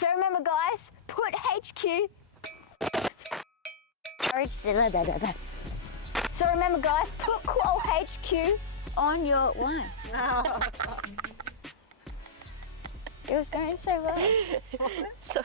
So remember guys, put HQ. So remember guys, put Quoll HQ on your line. Oh. It was going so well. Sorry.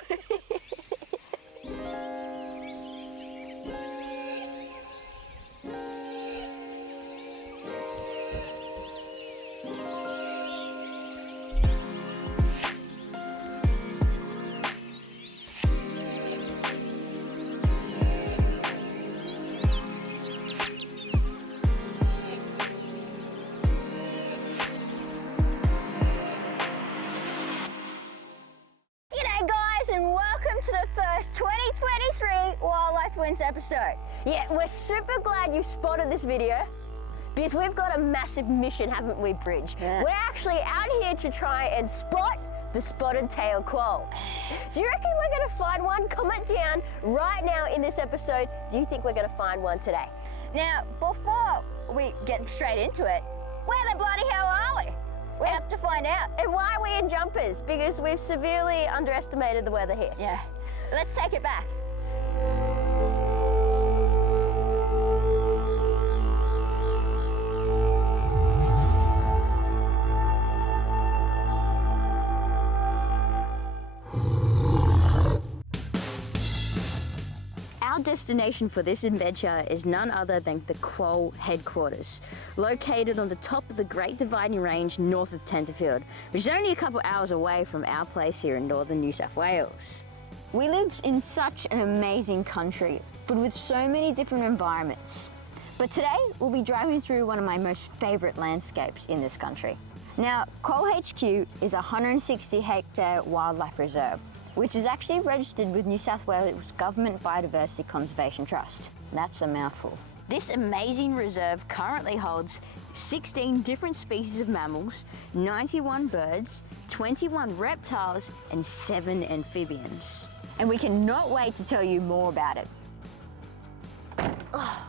And welcome to the first 2023 Wildlife Twins episode. Yeah, we're super glad you spotted this video because we've got a massive mission, haven't we, Bridge? Yeah. We're actually out here to try and spot the spotted-tailed quoll. Do you reckon we're going to find one? Comment down right now in this episode. Do you think we're going to find one today? Now, before we get straight into it, where the bloody hell are we? We have to find out. And why are we in jumpers? Because we've severely underestimated the weather here. Yeah. Let's take it back. Our destination for this adventure is none other than the Quoll headquarters, located on the top of the Great Dividing Range north of Tenterfield, which is only a couple hours away from our place here in northern New South Wales. We live in such an amazing country, but with so many different environments. But today, we'll be driving through one of my most favourite landscapes in this country. Now, Quoll HQ is a 160-hectare wildlife reserve, which is actually registered with New South Wales Government Biodiversity Conservation Trust. That's a mouthful. This amazing reserve currently holds 16 different species of mammals, 91 birds, 21 reptiles, and 7 amphibians. And we cannot wait to tell you more about it. Oh.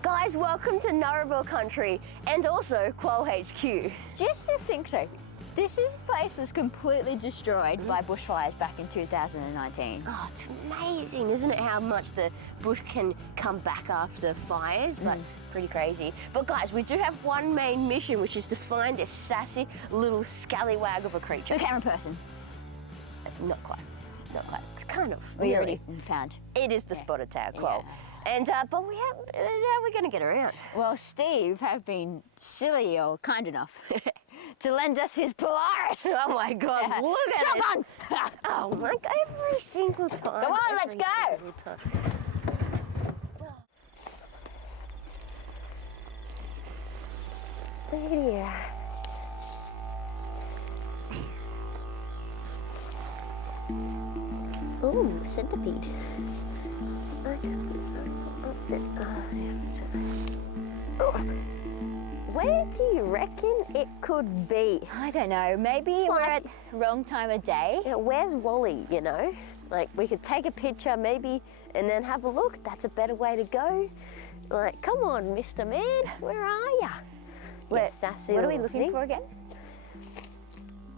Guys, welcome to Narrabri country and also Quoll HQ. Just to think so, this place was completely destroyed by bushfires back in 2019. Oh, it's amazing, isn't it, how much the bush can come back after fires, but pretty crazy. But guys, we do have one main mission, which is to find this sassy little scallywag of a creature. The camera person. Not quite, not quite. It's kind of. We already found. It is the spotted-tailed quoll. Yeah. And, but how are we going to get around? Well, Steve have been silly or kind enough to lend us his Polaris. Oh my God, yeah. Look at it. Shotgun! Oh, like every single time. Come on, let's go. Look at here. Ooh, centipede. Where do you reckon it could be? I don't know, maybe we're at the wrong time of day. Yeah, where's Wally, you know? Like, we could take a picture maybe and then have a look. That's a better way to go. Like, come on, Mr. Man, where are ya? We're sassy. What are we looking for again?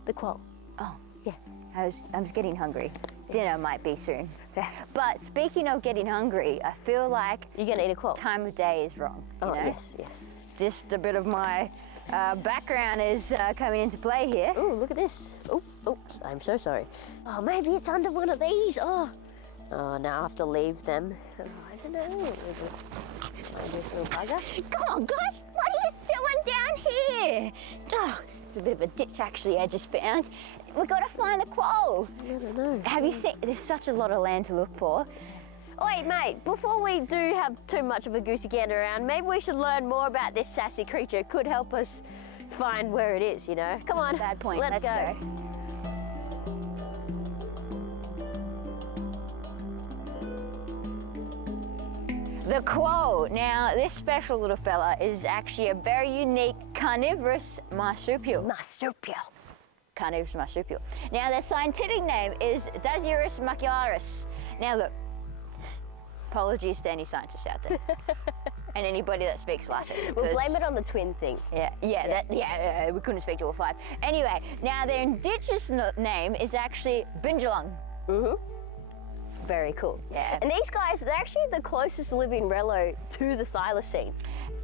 The quoll. Oh, yeah. I was getting hungry. Dinner might be soon. But speaking of getting hungry, I feel like you're gonna eat a quoll. Time of day is wrong. Oh, you know? Yes, yes. Just a bit of my background is coming into play here. Oh, look at this. Oh, oops, I'm so sorry. Oh, maybe it's under one of these. Oh, now I have to leave them. Oh, I don't know. Find this little bugger. Come on, guys, what are you doing down here? Oh, it's a bit of a ditch actually I just found. We've got to find the quoll. I don't know. Have you seen, there's such a lot of land to look for. Wait, mate, before we do have too much of a goosey gander around, maybe we should learn more about this sassy creature. It could help us find where it is, you know? Come on. Bad point. Let's go. The quoll. Now, this special little fella is actually a very unique carnivorous marsupial. Carnivorous marsupial. Now, their scientific name is Dasyurus macularis. Now, look. Apologies to any scientists out there and anybody that speaks Latin. We'll blame it on the twin thing. We couldn't speak to all 5. Anyway, now their indigenous name is actually Binjalung. Very cool. Yeah. And these guys, they're actually the closest living relo to the thylacine.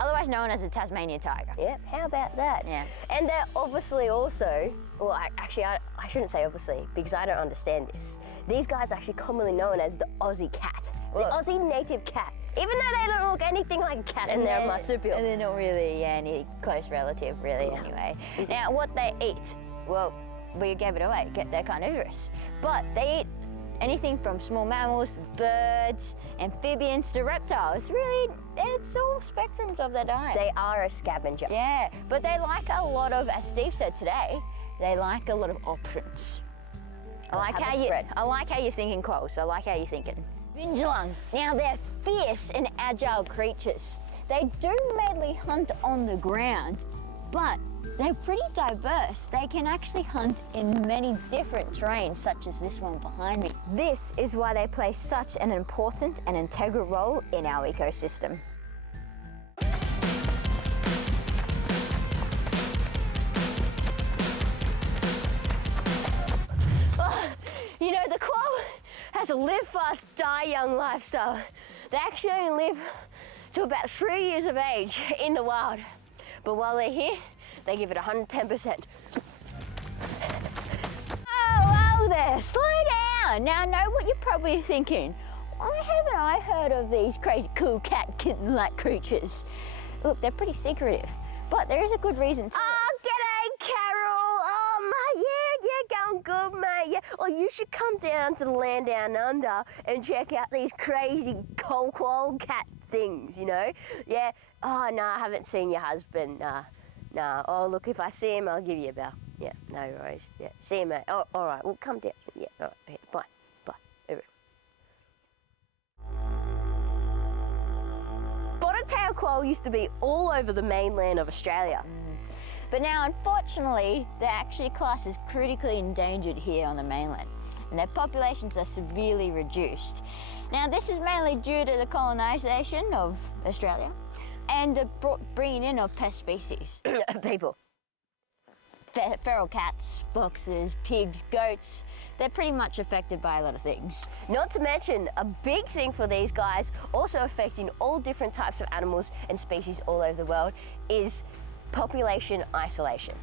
Otherwise known as a Tasmanian tiger. Yeah, how about that? Yeah. And they're obviously also, well, I shouldn't say obviously, because I don't understand this. These guys are actually commonly known as the Aussie cat, the Aussie native cat. Even though they don't look anything like a cat and they're a marsupial. And they're not really any close relative, really, anyway. Now, what they eat, well, we gave it away, they're carnivorous. But they eat anything from small mammals, birds, amphibians to reptiles. Really, it's all spectrums of their diet. They are a scavenger. Yeah, but they like a lot of, as Steve said today, they like a lot of options. I like how you're thinking, Quolls. I like how you're thinking. Vindalung. Now they're fierce and agile creatures. They do mainly hunt on the ground, but they're pretty diverse. They can actually hunt in many different terrains, such as this one behind me. This is why they play such an important and integral role in our ecosystem. You know, the quoll has a live fast, die young lifestyle. They actually only live to about 3 years of age in the wild. But while they're here, they give it 110%. Oh there, slow down. Now I know what you're probably thinking. Why haven't I heard of these crazy cool cat kitten-like creatures? Look, they're pretty secretive, but there is a good reason to. Oh, g'day, Carol. Oh, mate, yeah, going good, mate. Yeah. Well, you should come down to the land down under and check out these crazy quoll cat things, you know? Yeah. Oh, no, I haven't seen your husband. Nah. Oh, look, if I see him, I'll give you a bell. Yeah, no worries. Yeah, see you, mate. Oh, all right. Well, come down. Yeah, all right. Yeah, bye. Over. Spotted-tailed quoll used to be all over the mainland of Australia. But now, unfortunately, they're actually classed as critically endangered here on the mainland, and their populations are severely reduced. Now, this is mainly due to the colonisation of Australia and the bringing in of pest species. People. Feral cats, foxes, pigs, goats, they're pretty much affected by a lot of things. Not to mention, a big thing for these guys, also affecting all different types of animals and species all over the world, is population isolation.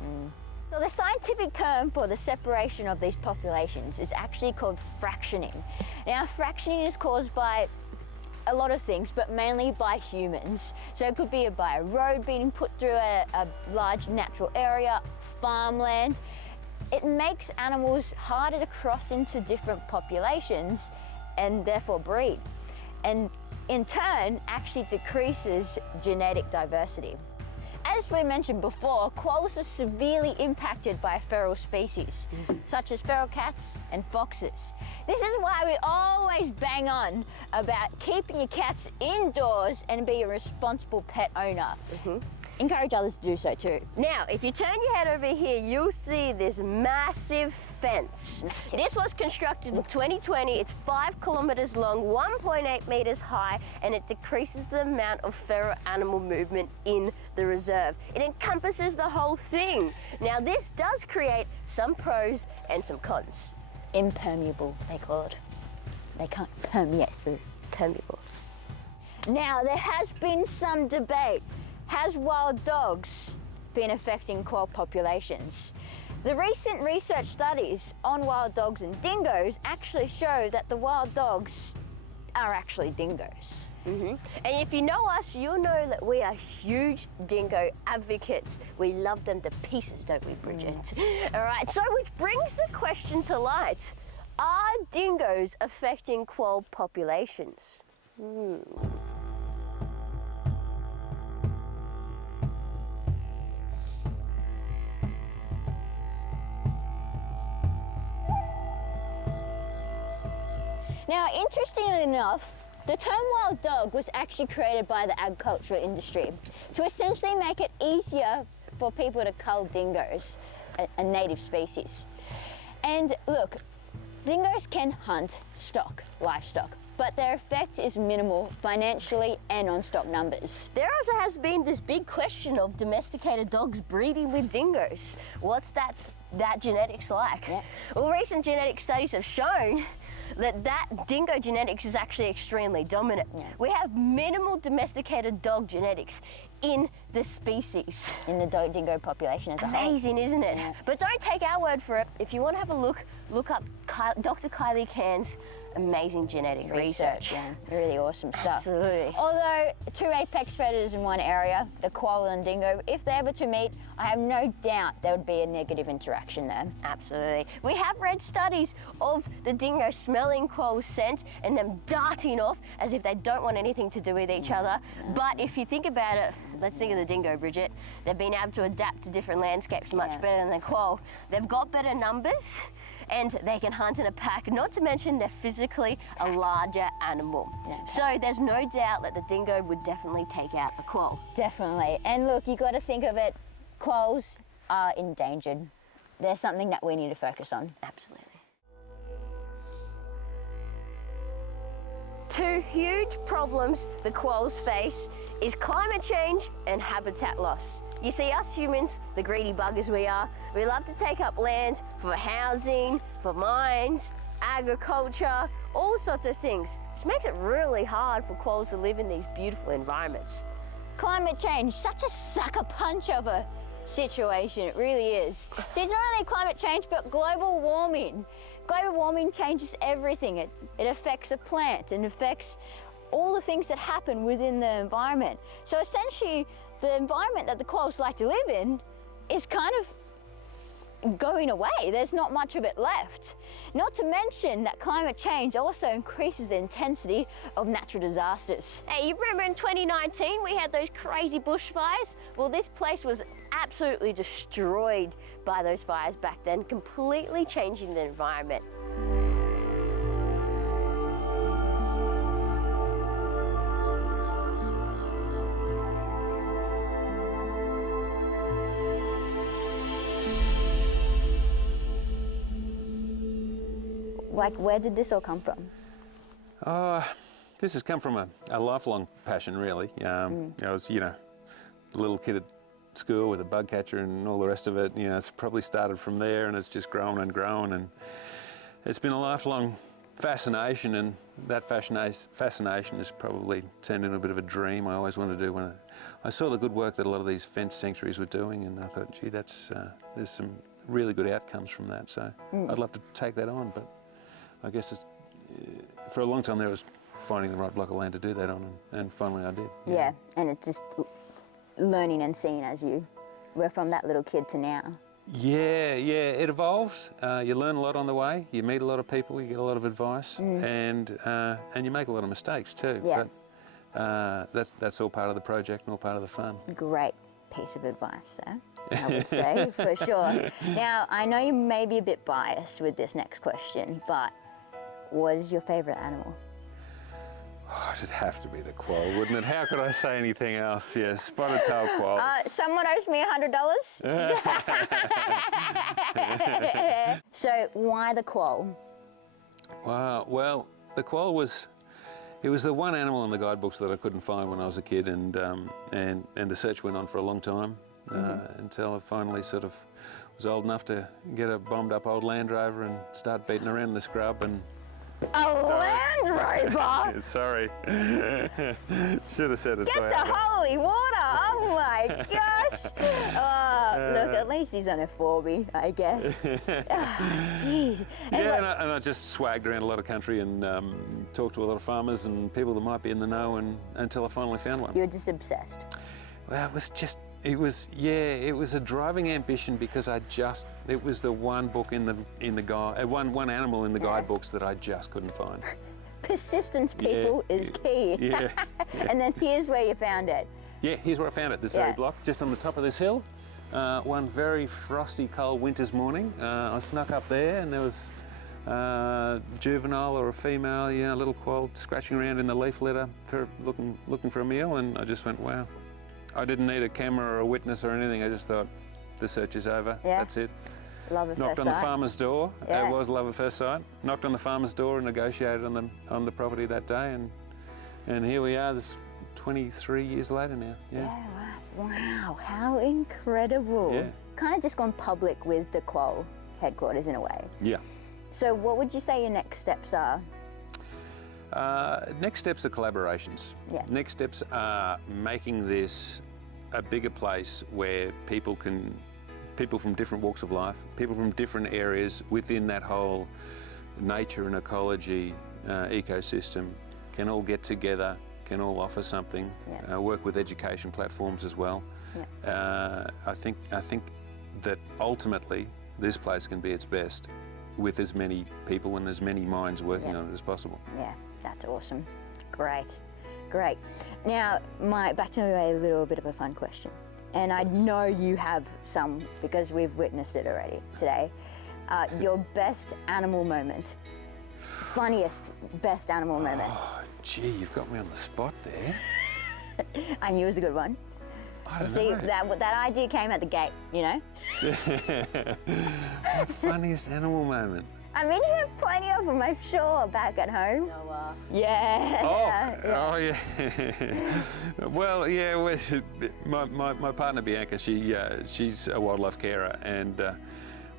So the scientific term for the separation of these populations is actually called fractioning. Now, fractioning is caused by a lot of things, but mainly by humans. So it could be by a road being put through a large natural area, farmland. It makes animals harder to cross into different populations and therefore breed. And in turn, actually decreases genetic diversity. As we mentioned before, quolls are severely impacted by feral species, such as feral cats and foxes. This is why we always bang on about keeping your cats indoors and be a responsible pet owner. Encourage others to do so too. Now, if you turn your head over here, you'll see this massive fence. This was constructed in 2020. It's 5 kilometers long, 1.8 meters high, and it decreases the amount of feral animal movement in the reserve. It encompasses the whole thing. Now, this does create some pros and some cons. Impermeable, they call it. They can't permeate through. Permeable. Now, there has been some debate. Has wild dogs been affecting quoll populations? The recent research studies on wild dogs and dingoes actually show that the wild dogs are actually dingoes. And if you know us, you'll know that we are huge dingo advocates. We love them to pieces, don't we, Bridget? All right, so which brings the question to light. Are dingoes affecting quoll populations? Now, interestingly enough, the term wild dog was actually created by the agricultural industry to essentially make it easier for people to cull dingoes, a native species. And look, dingoes can hunt livestock, but their effect is minimal financially and on stock numbers. There also has been this big question of domesticated dogs breeding with dingoes. What's that genetics like? Yeah. Well, recent genetic studies have shown that dingo genetics is actually extremely dominant. We have minimal domesticated dog genetics in the species. In the dingo population as a whole. Amazing, isn't it? Yeah. But don't take our word for it. If you want to have a look up Dr. Kylie Cairns' amazing genetic research. Yeah, really awesome stuff. Absolutely. Although two apex predators in one area, the quoll and dingo, if they ever to meet, I have no doubt there would be a negative interaction there. Absolutely. We have read studies of the dingo smelling quoll's scent and them darting off as if they don't want anything to do with each other. But if you think about it, let's think of the dingo, Bridget. They've been able to adapt to different landscapes much better than the quoll. They've got better numbers and they can hunt in a pack, not to mention they're physically a larger animal. Yeah. So there's no doubt that the dingo would definitely take out a quoll. Definitely. And look, you got to think of it, quolls are endangered. They're something that we need to focus on. Absolutely. Two huge problems the quolls face is climate change and habitat loss. You see, us humans, the greedy buggers we are, we love to take up land for housing, for mines, agriculture, all sorts of things, which makes it really hard for quolls to live in these beautiful environments. Climate change, such a sucker punch of a situation, it really is. See, it's not only climate change, but global warming. Global warming changes everything. It affects a plant, it affects all the things that happen within the environment. So essentially, the environment that the quolls like to live in is kind of going away. There's not much of it left. Not to mention that climate change also increases the intensity of natural disasters. Hey, you remember in 2019 we had those crazy bushfires? Well, this place was absolutely destroyed by those fires back then, completely changing the environment. Like, where did this all come from? This has come from a lifelong passion, really. I was, a little kid at school with a bug catcher and all the rest of it. It's probably started from there, and it's just grown and grown, and it's been a lifelong fascination, and that fascination has probably turned into a bit of a dream I always wanted to do. When I saw the good work that a lot of these fence sanctuaries were doing, and I thought, gee, there's some really good outcomes from that. So I'd love to take that on, but I guess for a long time there was finding the right block of land to do that on, and finally I did. Yeah, and it's just learning and seeing as you were from that little kid to now. Yeah, it evolves. You learn a lot on the way. You meet a lot of people. You get a lot of advice, and you make a lot of mistakes too. Yeah. But that's all part of the project and all part of the fun. Great piece of advice there, I would say, for sure. Now, I know you may be a bit biased with this next question, but what is your favourite animal? Oh, it'd have to be the quoll, wouldn't it? How could I say anything else? Yeah, spotted tail quolls. Someone owes me $100. So why the quoll? Wow. Well, the quoll was the one animal in the guidebooks that I couldn't find when I was a kid, and the search went on for a long time until I finally sort of was old enough to get a bombed up old Land Rover and start beating around in the scrub. And Land Rover? Sorry. Should have said it. Get the holy water! Oh my gosh! Look, at least he's on a 4B, I guess. Jeez. And I just swagged around a lot of country and talked to a lot of farmers and people that might be in the know, and until I finally found one. You were just obsessed. Well, it was a driving ambition, because it was the one book in the guide, one animal in the guidebooks that I just couldn't find. Persistence, people, is key. Yeah. And then here's where you found it. Yeah, here's where I found it, this very block, just on the top of this hill. One very frosty, cold winter's morning, I snuck up there, and there was juvenile or a female, a little quoll scratching around in the leaf litter, looking for a meal, and I just went, wow. I didn't need a camera or a witness or anything. I just thought, the search is over. Yeah. That's it. Love at Knocked first on the sight. farmer's door. Yeah. It was love at first sight. Knocked on the farmer's door and negotiated on the property that day, and here we are. This 23 years later now. Yeah. Wow, how incredible. Yeah. Kind of just gone public with the Quoll headquarters in a way. Yeah. So what would you say your next steps are? Next steps are collaborations. Yeah. Next steps are making this a bigger place where people from different walks of life, people from different areas within that whole nature and ecology ecosystem can all get together, can all offer something, Yeah. work with education platforms as well. Yeah. I think that ultimately this place can be its best with as many people and as many minds working Yeah. on it as possible. Yeah, that's awesome. Great, great. Now, back to a little bit of a fun question. And I know you have some because we've witnessed it already today. Your best animal moment. Funniest best animal moment. Oh, gee, you've got me on the spot there. I knew it was a good one. I don't See, know. that idea came at the gate, you know? My funniest animal moment. I mean, you have plenty of them, I'm sure, back at home. Noah. Yeah. Oh, yeah. oh yeah. Well, yeah. My partner Bianca, she's a wildlife carer, and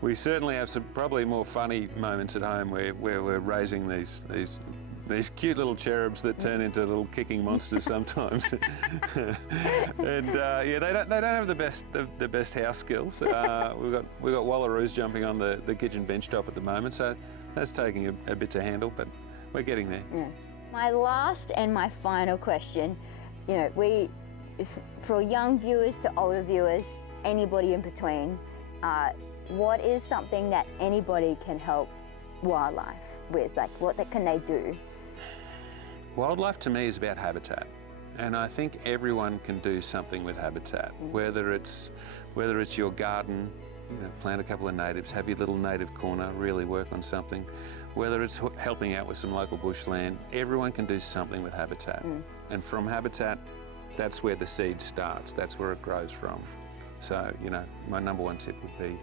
we certainly have some probably more funny moments at home where we're raising these cute little cherubs that turn into little kicking monsters sometimes. And yeah, they don't have the best house skills. We've got wallaroos jumping on the kitchen bench top at the moment, so that's taking a bit to handle, but we're getting there. Yeah. My last and my final question, you know, for young viewers to older viewers, anybody in between, what is something that anybody can help wildlife with? Like, what can they do? Wildlife to me is about habitat, and I think everyone can do something with habitat. Whether it's your garden, you know, plant a couple of natives, have your little native corner, really work on something. Whether it's helping out with some local bushland, everyone can do something with habitat. And from habitat, that's where the seed starts. That's where it grows from. So, you know, my number one tip would be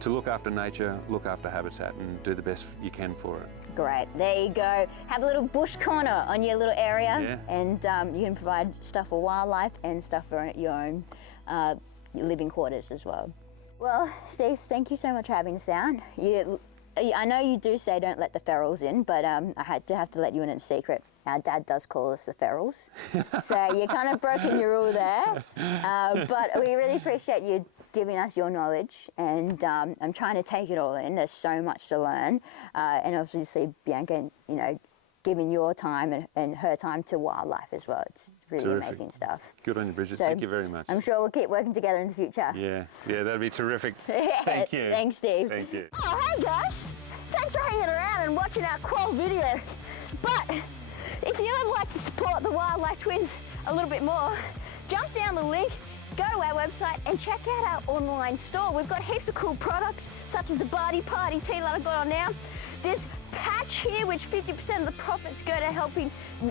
to look after nature, look after habitat, and do the best you can for it. Great, there you go. Have a little bush corner on your little area, Yeah. and you can provide stuff for wildlife and stuff for your own living quarters as well. Well, Steve, thank you so much for having us down. I know you do say don't let the ferals in, but I had to have to let you in a secret. Our dad does call us the ferals, so you're kind of broken your rule there. But we really appreciate you giving us your knowledge, and I'm trying to take it all in. There's so much to learn, and obviously Bianca, you know, giving your time and her time to wildlife as well. It's really Terrific. amazing stuff. Good on you, Bridget. So, Thank you very much. I'm sure we'll keep working together in the future. Yeah, that'd be terrific. Thank you. Thanks, Steve. Thank you. Oh, hey guys! Thanks for hanging around and watching our Quoll video. But if you would like to support the Wildlife Twins a little bit more, jump down the link, go to our website and check out our online store. We've got heaps of cool products, such as the Barty Party tee that I've got on now. This patch here, which 50% of the profits go to helping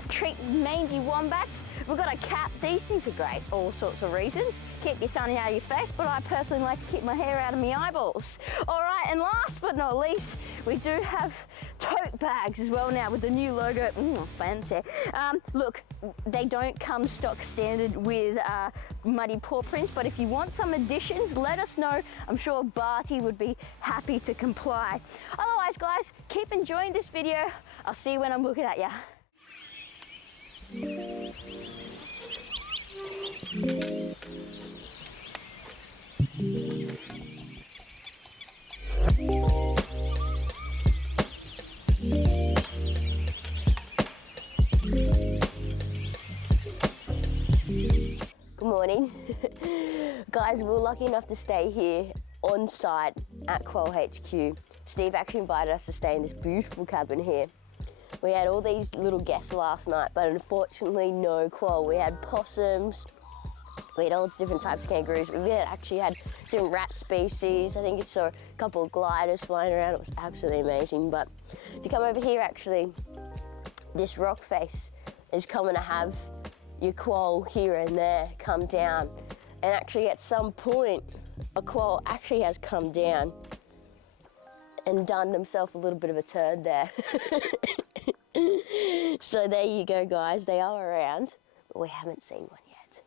treat mangy wombats. We've got a cap. These things are great, all sorts of reasons. Keep your sun out of your face, but I personally like to keep my hair out of my eyeballs. All right, and last but not least, we do have tote bags as well now with the new logo. Fancy. Look, they don't come stock standard with muddy paw prints, but if you want some additions, let us know. I'm sure Barty would be happy to comply. Otherwise, guys, keep enjoying this video. I'll see you when I'm looking at ya. Good morning. Guys, we were lucky enough to stay here on site at Quoll HQ. Steve actually invited us to stay in this beautiful cabin here. We had all these little guests last night, but unfortunately no quoll. We had possums, we had all different types of kangaroos. We actually had different rat species. I think I saw a couple of gliders flying around. It was absolutely amazing. But if you come over here, actually, this rock face is coming to have your quoll here and there come down. And actually at some point, a quoll actually has come down and done himself a little bit of a turd there. So there you go, guys. They are around, but we haven't seen one yet.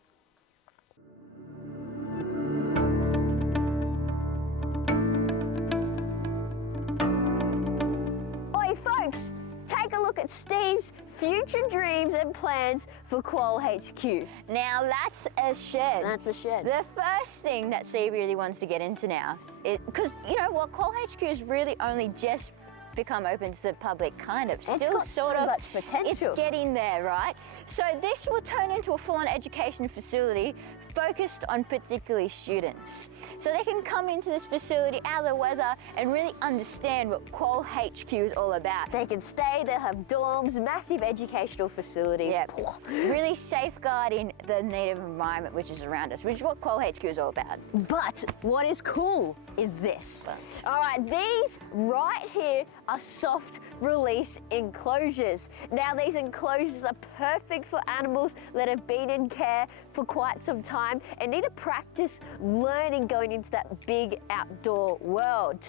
take a look at Steve's future dreams and plans for Quoll HQ. Now that's a shed. That's a shed. The first thing that Steve really wants to get into now, because you know what, Quoll HQ has really only just become open to the public, kind of. It's got so much potential. It's getting there, right? So this will turn into a full-on education facility focused on particularly students. So they can come into this facility out of the weather and really understand what Quoll HQ is all about. They can stay, they'll have dorms, massive educational facility. Yeah, really safeguarding the native environment which is around us, which is what Quoll HQ is all about. But what is cool is this. All right, these right here are soft release enclosures. Now these enclosures are perfect for animals that have been in care for quite some time and need to practice learning going into that big outdoor world.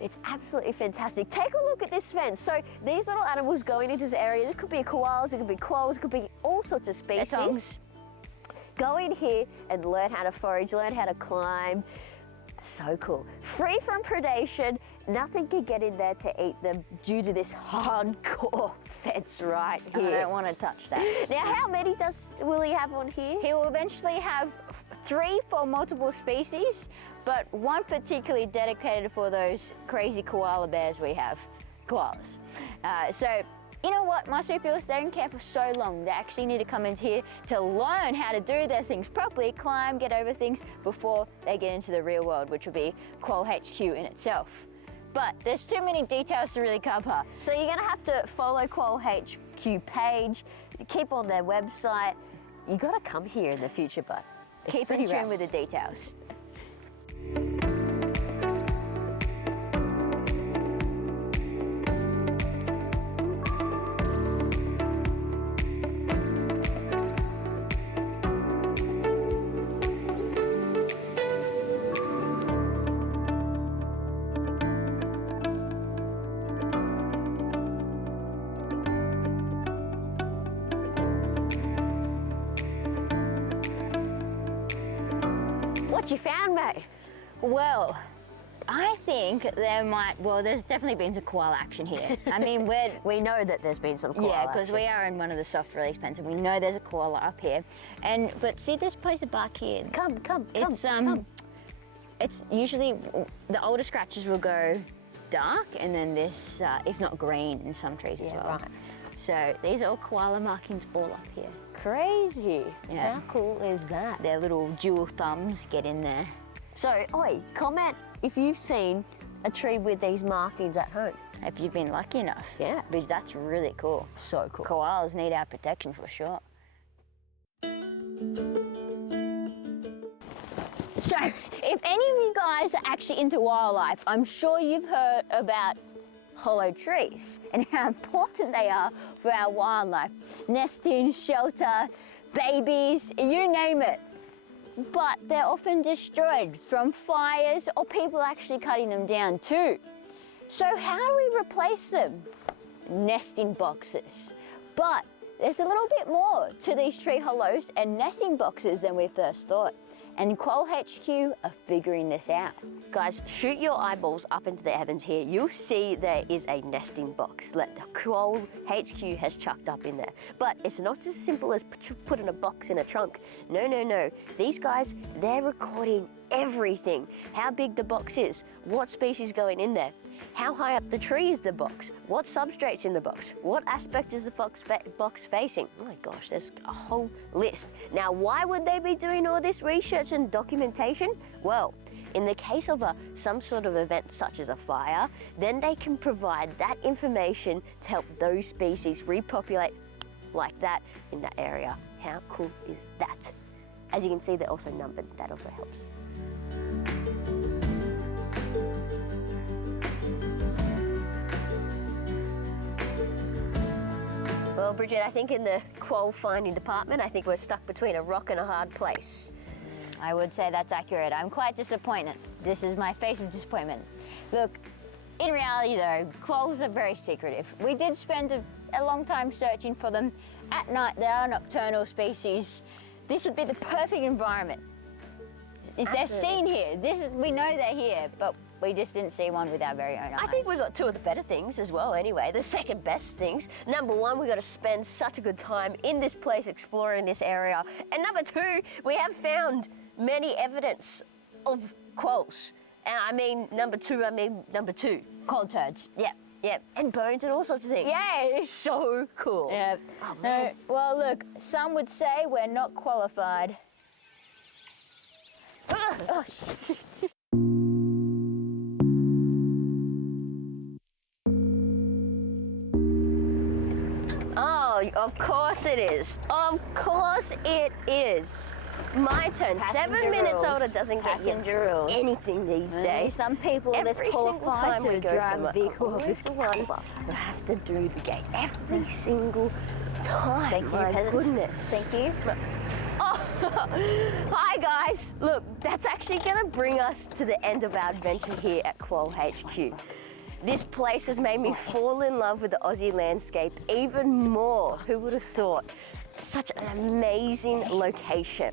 It's absolutely fantastic. Take a look at this fence. So these little animals going into this area, this could be koalas, it could be quolls, it could be all sorts of species. Go in here and learn how to forage, learn how to climb. So cool. Free from predation, nothing can get in there to eat them due to this hardcore fence right here. I don't want to touch that. Now, how many will he have on here? He will eventually have 3 for multiple species, but 1 particularly dedicated for those crazy koala bears we have, koalas. So, you know what, my sweet people, they don't care for so long. They actually need to come in here to learn how to do their things properly, climb, get over things before they get into the real world, which will be Quoll HQ in itself. But there's too many details to really cover. So you're gonna have to follow Quoll HQ page, keep on their website. You gotta come here in the future, but Keep in tune with the details. What you found, mate? Well, I think there might, well, there's definitely been some koala action here. I mean, We know that there's been some koala yeah, because action. we are in one of the soft release pens and we know there's a koala up here. But see this place of bark here? Come. It's usually, the older scratches will go dark and then this, if not green in some trees as well. Right. So these are all koala markings all up here. Crazy. Yeah. How cool is that? Their little dual thumbs get in there. So, oi, comment if you've seen a tree with these markings at home. If you've been lucky enough. Yeah. Because that's really cool. So cool. Koalas need our protection for sure. So, if any of you guys are actually into wildlife, I'm sure you've heard about hollow trees and how important they are for our wildlife. Nesting, shelter, babies, you name it. But they're often destroyed from fires or people actually cutting them down too. So how do we replace them? Nesting boxes. But there's a little bit more to these tree hollows and nesting boxes than we first thought. And Quoll HQ are figuring this out. Guys, shoot your eyeballs up into the heavens here. You'll see there is a nesting box that the Quoll HQ has chucked up in there. But it's not as simple as putting a box in a trunk. No. These guys, they're recording everything. How big the box is, what species going in there, how high up the tree is the box, what substrate's in the box, what aspect is the box facing. Oh my gosh, there's a whole list. Now, why would they be doing all this research and documentation? Well, in the case of some sort of event such as a fire, then they can provide that information to help those species repopulate like that in that area. How cool is that? As you can see, they're also numbered. That also helps. Well, Bridget, I think in the quoll finding department, I think we're stuck between a rock and a hard place. I would say that's accurate. I'm quite disappointed. This is my face of disappointment. Look, in reality though, quolls are very secretive. We did spend a long time searching for them. At night, they are nocturnal species. This would be the perfect environment. They're seen here. We know they're here, but We just didn't see one with our very own eyes. I think we got two of the better things as well anyway, the second best things. Number one, we got to spend such a good time in this place exploring this area. And number two, we have found many evidence of quolls. And I mean number two. Quoll turds. Yeah, and bones and all sorts of things. Yeah, It's so cool. Yeah. Oh, No, man. well, look, some would say we're not qualified. Oh, Oh, of course it is. Of course it is. My turn. Passenger 7 minutes rules. older doesn't get Passenger you rules. anything these days. Some people are Every single disqualified time we to go drive somewhere, a vehicle of I'm this the one caliber. who has to do the gate every single time. Thank you, My peasant. goodness. Thank you. Oh, hi guys. Look, that's actually gonna bring us to the end of our adventure here at Quoll HQ. This place has made me fall in love with the Aussie landscape even more. Who would have thought? Such an amazing location.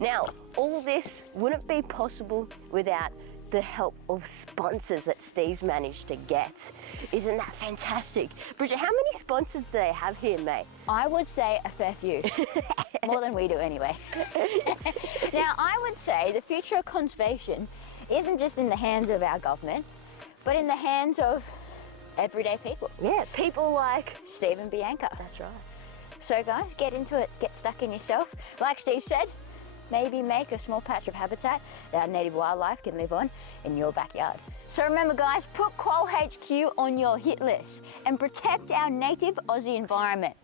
Now, all this wouldn't be possible without the help of sponsors that Steve's managed to get. Isn't that fantastic? Bridget, how many sponsors do they have here, mate? I would say a fair few. More than we do anyway. Now, I would say the future of conservation isn't just in the hands of our government, but in the hands of everyday people. Yeah, people like... Steve and Bianca. That's right. So guys, get into it, get stuck in yourself. Like Steve said, maybe make a small patch of habitat that our native wildlife can live on in your backyard. So remember guys, put Quoll HQ on your hit list and protect our native Aussie environment.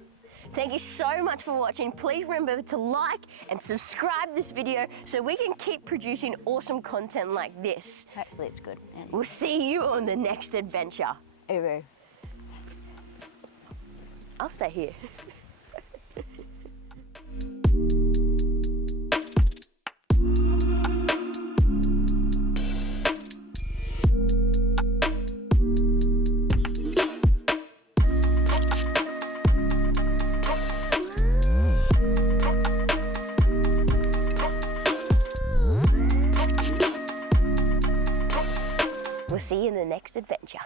Thank you so much for watching. Please remember to like and subscribe this video so we can keep producing awesome content like this. Hopefully it's good. And We'll see you on the next adventure. Uru. I'll stay here. We'll see you in the next adventure.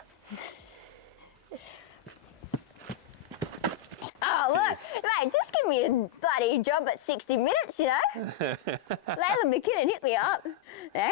Oh, look, mate, just give me a bloody job at 60 minutes, you know? Layla McKinnon hit me up, eh?